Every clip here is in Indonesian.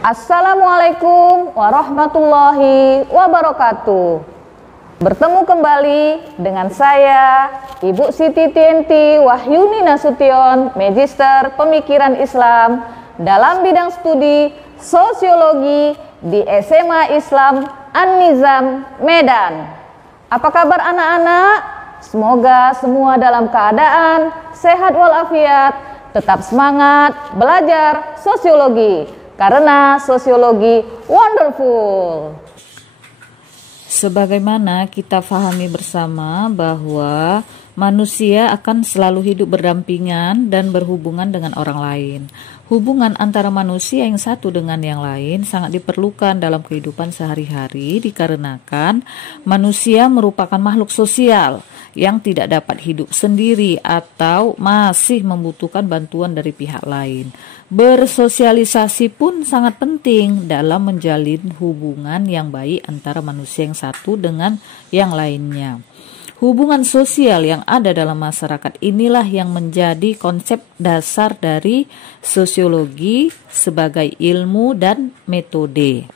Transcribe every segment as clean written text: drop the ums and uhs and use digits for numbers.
Assalamualaikum warahmatullahi wabarakatuh. Bertemu kembali dengan saya, Ibu Siti Tienti Wahyuni Nasution, Magister Pemikiran Islam dalam bidang studi Sosiologi di SMA Islam An-Nizam, Medan. Apa kabar anak-anak? Semoga semua dalam keadaan sehat walafiat, tetap semangat belajar sosiologi. Karena sosiologi wonderful. Sebagaimana kita pahami bersama bahwa manusia akan selalu hidup berdampingan dan berhubungan dengan orang lain. Hubungan antara manusia yang satu dengan yang lain sangat diperlukan dalam kehidupan sehari-hari dikarenakan manusia merupakan makhluk sosial yang tidak dapat hidup sendiri atau masih membutuhkan bantuan dari pihak lain. Bersosialisasi pun sangat penting dalam menjalin hubungan yang baik antara manusia yang satu dengan yang lainnya. Hubungan sosial yang ada dalam masyarakat inilah yang menjadi konsep dasar dari sosiologi sebagai ilmu dan metode.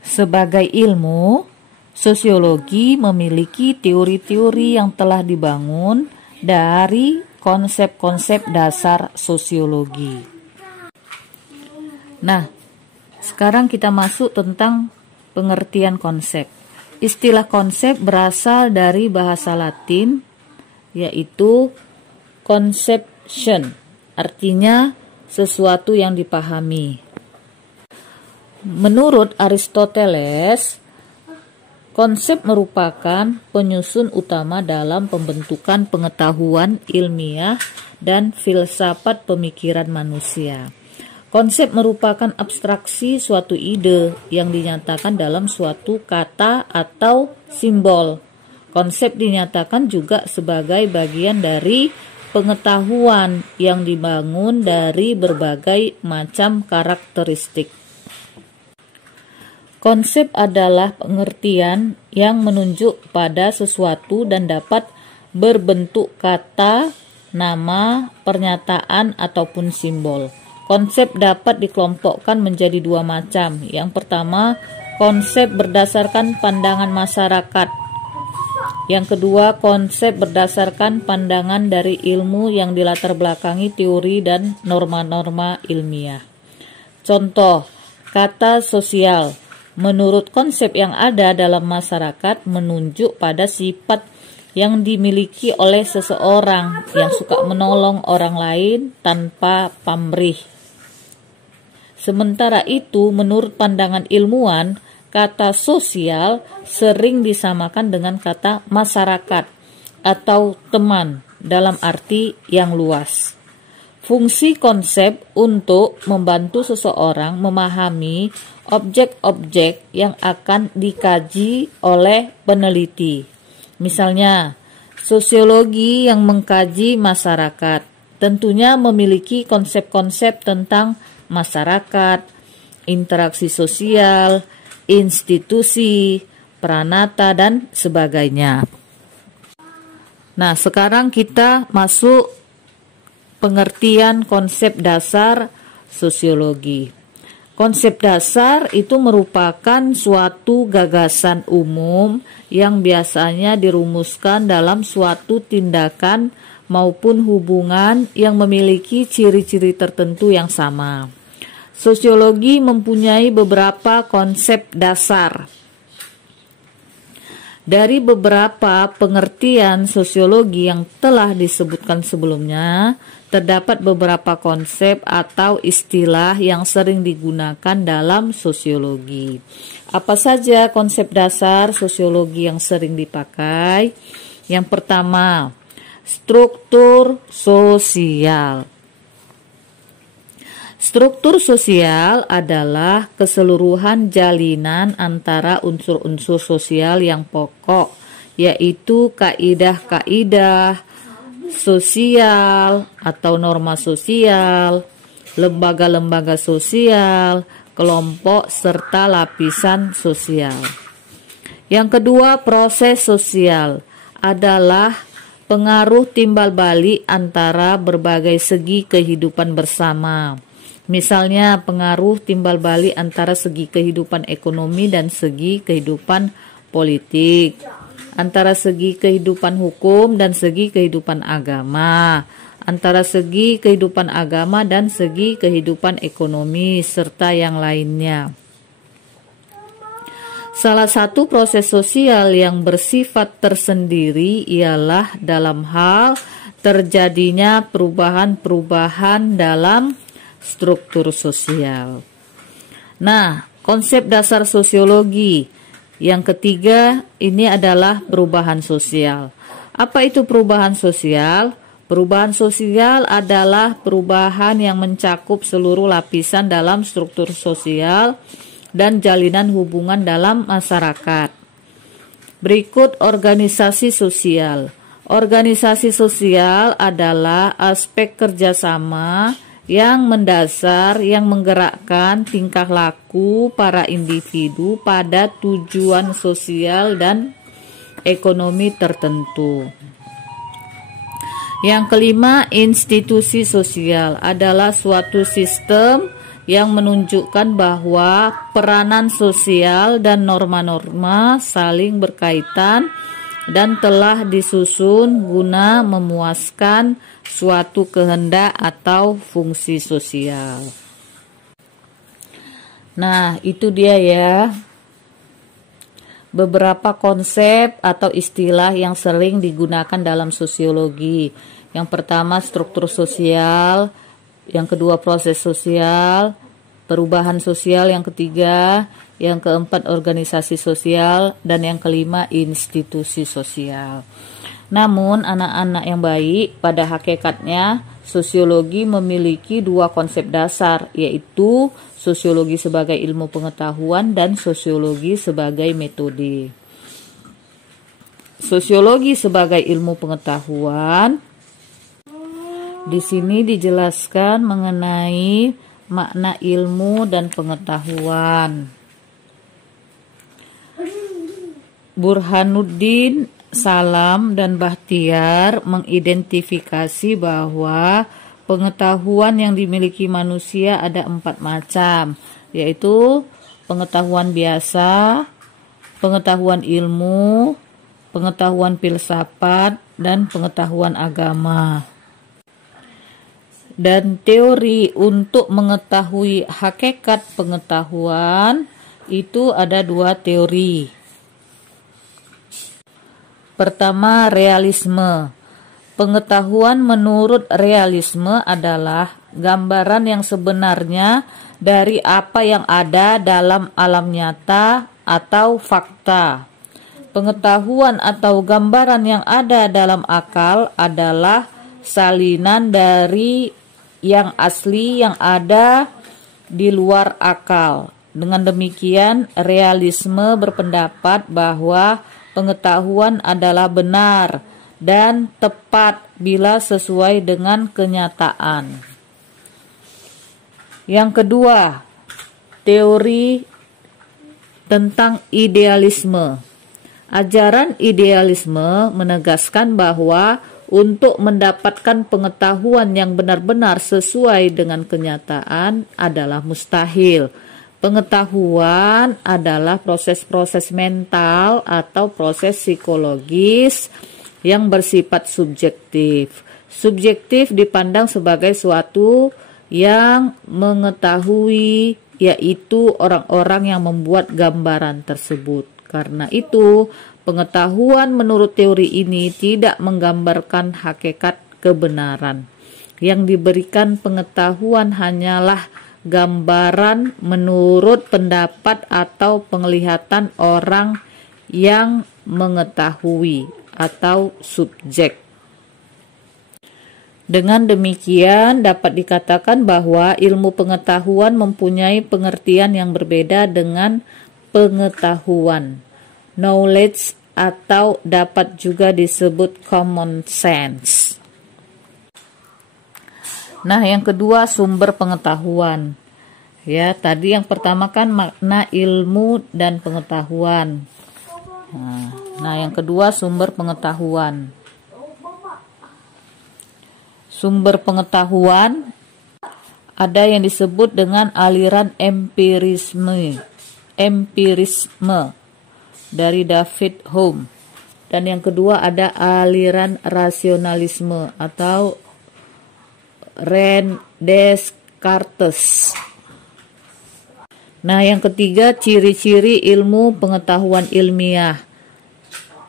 Sebagai ilmu, sosiologi memiliki teori-teori yang telah dibangun dari konsep-konsep dasar sosiologi. Nah, sekarang kita masuk tentang pengertian konsep. Istilah konsep berasal dari bahasa Latin, yaitu conception, artinya sesuatu yang dipahami. Menurut Aristoteles, konsep merupakan penyusun utama dalam pembentukan pengetahuan ilmiah dan filsafat pemikiran manusia. Konsep merupakan abstraksi suatu ide yang dinyatakan dalam suatu kata atau simbol. Konsep dinyatakan juga sebagai bagian dari pengetahuan yang dibangun dari berbagai macam karakteristik. Konsep adalah pengertian yang menunjuk pada sesuatu dan dapat berbentuk kata, nama, pernyataan, ataupun simbol. Konsep dapat dikelompokkan menjadi dua macam. Yang pertama, konsep berdasarkan pandangan masyarakat. Yang kedua, konsep berdasarkan pandangan dari ilmu yang dilatar belakangi teori dan norma-norma ilmiah. Contoh, kata sosial. Menurut konsep yang ada dalam masyarakat menunjuk pada sifat yang dimiliki oleh seseorang yang suka menolong orang lain tanpa pamrih. Sementara itu, menurut pandangan ilmuwan, kata sosial sering disamakan dengan kata masyarakat atau teman dalam arti yang luas. Fungsi konsep untuk membantu seseorang memahami objek-objek yang akan dikaji oleh peneliti. Misalnya, sosiologi yang mengkaji masyarakat tentunya memiliki konsep-konsep tentang masyarakat, interaksi sosial, institusi, pranata, dan sebagainya. Nah, sekarang kita masuk pengertian konsep dasar sosiologi. Konsep dasar itu merupakan suatu gagasan umum yang biasanya dirumuskan dalam suatu tindakan maupun hubungan yang memiliki ciri-ciri tertentu yang sama. Sosiologi mempunyai beberapa konsep dasar. Dari beberapa pengertian sosiologi yang telah disebutkan sebelumnya, terdapat beberapa konsep atau istilah yang sering digunakan dalam sosiologi. Apa saja konsep dasar sosiologi yang sering dipakai? Yang pertama, struktur sosial. Struktur sosial adalah keseluruhan jalinan antara unsur-unsur sosial yang pokok, yaitu kaidah-kaidah sosial atau norma sosial, lembaga-lembaga sosial, kelompok serta lapisan sosial. Yang kedua, proses sosial adalah pengaruh timbal balik antara berbagai segi kehidupan bersama. Misalnya pengaruh timbal balik antara segi kehidupan ekonomi dan segi kehidupan politik, antara segi kehidupan hukum dan segi kehidupan agama, antara segi kehidupan agama dan segi kehidupan ekonomi, serta yang lainnya. Salah satu proses sosial yang bersifat tersendiri ialah dalam hal terjadinya perubahan-perubahan dalam struktur sosial. Nah, konsep dasar sosiologi yang ketiga ini adalah perubahan sosial. Apa itu perubahan sosial? Perubahan sosial adalah perubahan yang mencakup seluruh lapisan dalam struktur sosial dan jalinan hubungan dalam masyarakat. Berikut organisasi sosial. Organisasi sosial adalah aspek kerjasama yang mendasar yang menggerakkan tingkah laku para individu pada tujuan sosial dan ekonomi tertentu. Yang kelima, institusi sosial adalah suatu sistem yang menunjukkan bahwa peranan sosial dan norma-norma saling berkaitan dan telah disusun guna memuaskan suatu kehendak atau fungsi sosial. Nah, itu dia ya, beberapa konsep atau istilah yang sering digunakan dalam sosiologi. Yang pertama, struktur sosial. Yang kedua, proses sosial, perubahan sosial. Yang ketiga, yang keempat, organisasi sosial, dan yang kelima, institusi sosial. Namun, anak-anak yang baik, pada hakikatnya sosiologi memiliki dua konsep dasar, yaitu sosiologi sebagai ilmu pengetahuan dan sosiologi sebagai metode. Sosiologi sebagai ilmu pengetahuan di sini dijelaskan mengenai makna ilmu dan pengetahuan. Burhanuddin Salam dan Bahtiar mengidentifikasi bahwa pengetahuan yang dimiliki manusia ada 4 macam, yaitu pengetahuan biasa, pengetahuan ilmu, pengetahuan filsafat, dan pengetahuan agama. Dan teori untuk mengetahui hakikat pengetahuan itu ada 2 teori. Pertama, realisme. Pengetahuan menurut realisme adalah gambaran yang sebenarnya dari apa yang ada dalam alam nyata atau fakta. Pengetahuan atau gambaran yang ada dalam akal adalah salinan dari yang asli yang ada di luar akal. Dengan demikian, realisme berpendapat bahwa pengetahuan adalah benar dan tepat bila sesuai dengan kenyataan. Yang kedua, teori tentang idealisme. Ajaran idealisme menegaskan bahwa untuk mendapatkan pengetahuan yang benar-benar sesuai dengan kenyataan adalah mustahil. Pengetahuan adalah proses-proses mental atau proses psikologis yang bersifat subjektif. Subjektif dipandang sebagai suatu yang mengetahui, yaitu orang-orang yang membuat gambaran tersebut. Karena itu, pengetahuan menurut teori ini tidak menggambarkan hakikat kebenaran. Yang diberikan pengetahuan hanyalah gambaran menurut pendapat atau penglihatan orang yang mengetahui atau subjek. Dengan demikian dapat dikatakan bahwa ilmu pengetahuan mempunyai pengertian yang berbeda dengan pengetahuan, knowledge, atau dapat juga disebut common sense. Nah, yang kedua, sumber pengetahuan. Ya, tadi yang pertama kan makna ilmu dan pengetahuan. Nah, yang kedua, sumber pengetahuan. Sumber pengetahuan ada yang disebut dengan aliran empirisme dari David Hume. Dan yang kedua ada aliran rasionalisme atau René Descartes. Nah, yang ketiga ciri-ciri ilmu pengetahuan ilmiah.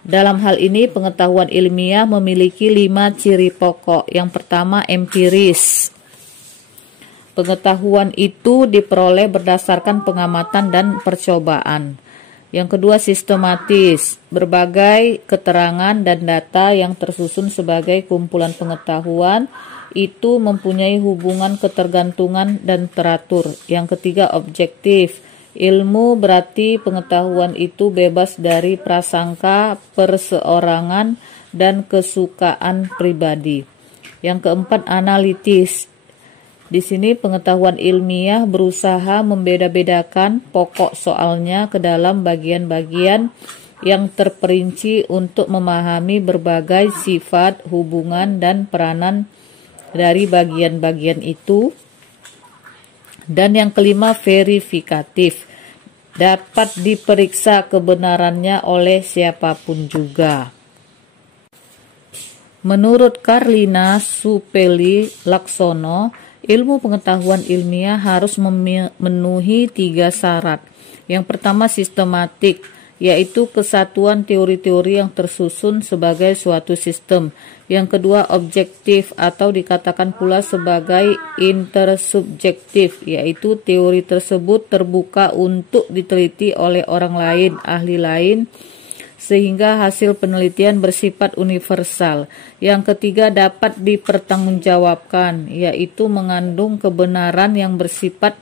Dalam hal ini pengetahuan ilmiah memiliki 5 ciri pokok. Yang pertama empiris. Pengetahuan itu diperoleh berdasarkan pengamatan dan percobaan. Yang kedua sistematis, berbagai keterangan dan data yang tersusun sebagai kumpulan pengetahuan itu mempunyai hubungan ketergantungan dan teratur. Yang ketiga objektif, ilmu berarti pengetahuan itu bebas dari prasangka, perseorangan, dan kesukaan pribadi. Yang keempat analitis. Di sini pengetahuan ilmiah berusaha membeda-bedakan pokok soalnya ke dalam bagian-bagian yang terperinci untuk memahami berbagai sifat, hubungan, dan peranan dari bagian-bagian itu. Dan yang kelima verifikatif, dapat diperiksa kebenarannya oleh siapapun juga. Menurut Carlina Supeli Laksono, ilmu pengetahuan ilmiah harus memenuhi 3 syarat. Yang pertama sistematik, yaitu kesatuan teori-teori yang tersusun sebagai suatu sistem. Yang kedua objektif atau dikatakan pula sebagai intersubjektif, yaitu teori tersebut terbuka untuk diteliti oleh orang lain, ahli lain, sehingga hasil penelitian bersifat universal. Yang ketiga dapat dipertanggungjawabkan, yaitu mengandung kebenaran yang bersifat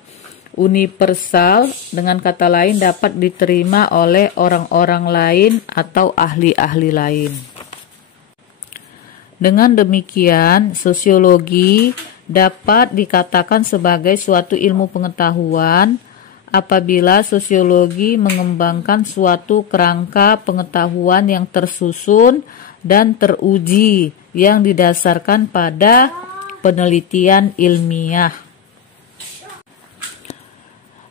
universal, dengan kata lain dapat diterima oleh orang-orang lain atau ahli-ahli lain. Dengan demikian, sosiologi dapat dikatakan sebagai suatu ilmu pengetahuan apabila sosiologi mengembangkan suatu kerangka pengetahuan yang tersusun dan teruji yang didasarkan pada penelitian ilmiah.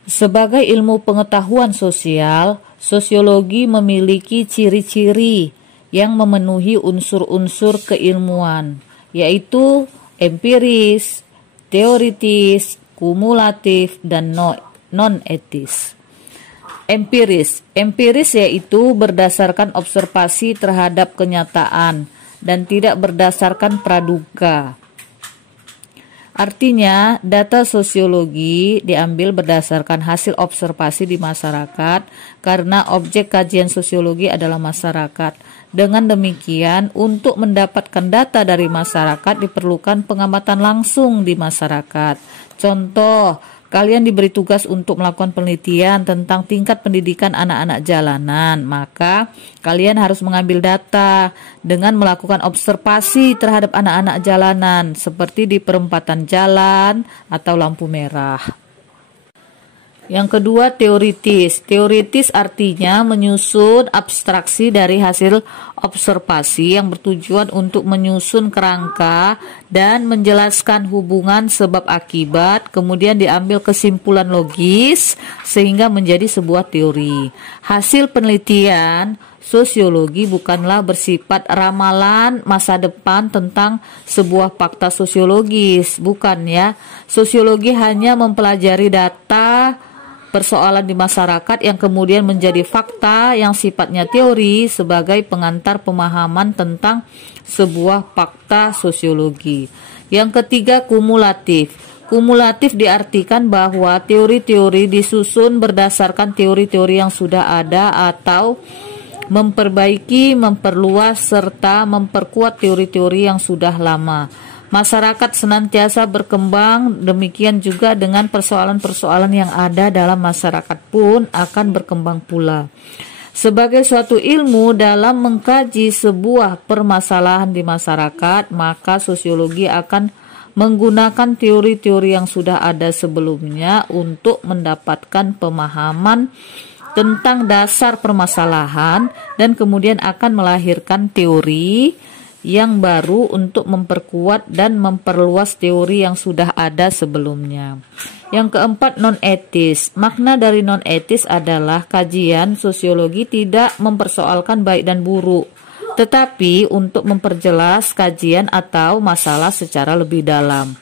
Sebagai ilmu pengetahuan sosial, sosiologi memiliki ciri-ciri yang memenuhi unsur-unsur keilmuan, yaitu empiris, teoritis, kumulatif, dan non-etis. Empiris yaitu berdasarkan observasi terhadap kenyataan dan tidak berdasarkan praduga. Artinya, data sosiologi diambil berdasarkan hasil observasi di masyarakat karena objek kajian sosiologi adalah masyarakat. Dengan demikian, untuk mendapatkan data dari masyarakat diperlukan pengamatan langsung di masyarakat. Contoh, kalian diberi tugas untuk melakukan penelitian tentang tingkat pendidikan anak-anak jalanan, maka kalian harus mengambil data dengan melakukan observasi terhadap anak-anak jalanan seperti di perempatan jalan atau lampu merah. Yang kedua teoritis. Teoritis artinya menyusun abstraksi dari hasil observasi yang bertujuan untuk menyusun kerangka dan menjelaskan hubungan sebab akibat, kemudian diambil kesimpulan logis sehingga menjadi sebuah teori. Hasil penelitian sosiologi bukanlah bersifat ramalan masa depan tentang sebuah fakta sosiologis, bukan ya. Sosiologi hanya mempelajari data persoalan di masyarakat yang kemudian menjadi fakta yang sifatnya teori sebagai pengantar pemahaman tentang sebuah fakta sosiologi. Yang ketiga kumulatif. Kumulatif diartikan bahwa teori-teori disusun berdasarkan teori-teori yang sudah ada atau memperbaiki, memperluas, serta memperkuat teori-teori yang sudah lama. Masyarakat senantiasa berkembang, demikian juga dengan persoalan-persoalan yang ada dalam masyarakat pun akan berkembang pula. Sebagai suatu ilmu dalam mengkaji sebuah permasalahan di masyarakat, maka sosiologi akan menggunakan teori-teori yang sudah ada sebelumnya untuk mendapatkan pemahaman tentang dasar permasalahan dan kemudian akan melahirkan teori yang baru untuk memperkuat dan memperluas teori yang sudah ada sebelumnya. Yang keempat, non-etis. Makna dari non-etis adalah kajian sosiologi tidak mempersoalkan baik dan buruk, tetapi untuk memperjelas kajian atau masalah secara lebih dalam.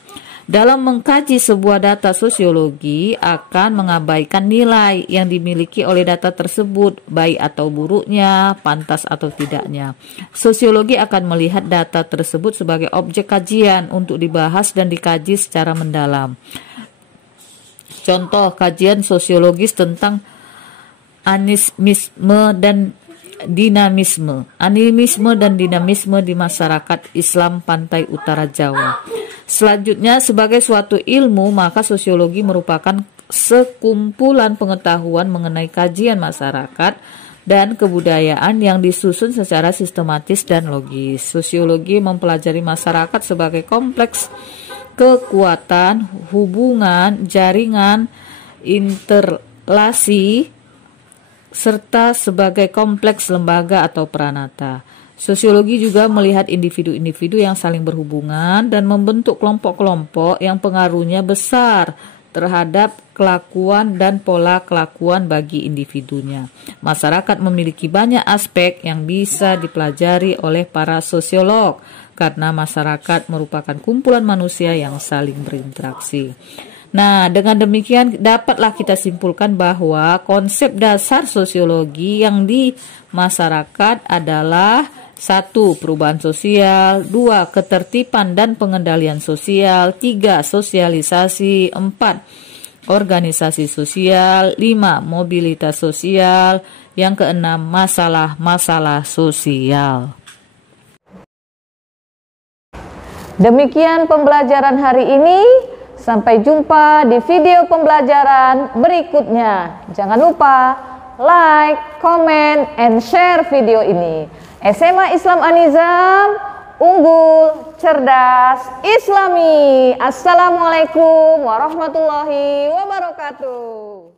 Dalam mengkaji sebuah data sosiologi akan mengabaikan nilai yang dimiliki oleh data tersebut, baik atau buruknya, pantas atau tidaknya. Sosiologi akan melihat data tersebut sebagai objek kajian untuk dibahas dan dikaji secara mendalam. Contoh kajian sosiologis tentang animisme dan dinamisme. Animisme dan dinamisme di masyarakat Islam pantai utara Jawa. Selanjutnya, sebagai suatu ilmu, maka sosiologi merupakan sekumpulan pengetahuan mengenai kajian masyarakat dan kebudayaan yang disusun secara sistematis dan logis. Sosiologi mempelajari masyarakat sebagai kompleks kekuatan, hubungan, jaringan, interlasi, serta sebagai kompleks lembaga atau peranata. Sosiologi juga melihat individu-individu yang saling berhubungan dan membentuk kelompok-kelompok yang pengaruhnya besar terhadap kelakuan dan pola kelakuan bagi individunya. Masyarakat memiliki banyak aspek yang bisa dipelajari oleh para sosiolog karena masyarakat merupakan kumpulan manusia yang saling berinteraksi. Nah, dengan demikian dapatlah kita simpulkan bahwa konsep dasar sosiologi yang di masyarakat adalah 1. Perubahan sosial, 2. Ketertiban dan pengendalian sosial, 3. Sosialisasi, 4. Organisasi sosial, 5. Mobilitas sosial, yang keenam masalah-masalah sosial. Demikian pembelajaran hari ini. Sampai jumpa di video pembelajaran berikutnya. Jangan lupa like, comment, and share video ini. SMA Islam An-Nizam, unggul, cerdas, Islami. Assalamualaikum warahmatullahi wabarakatuh.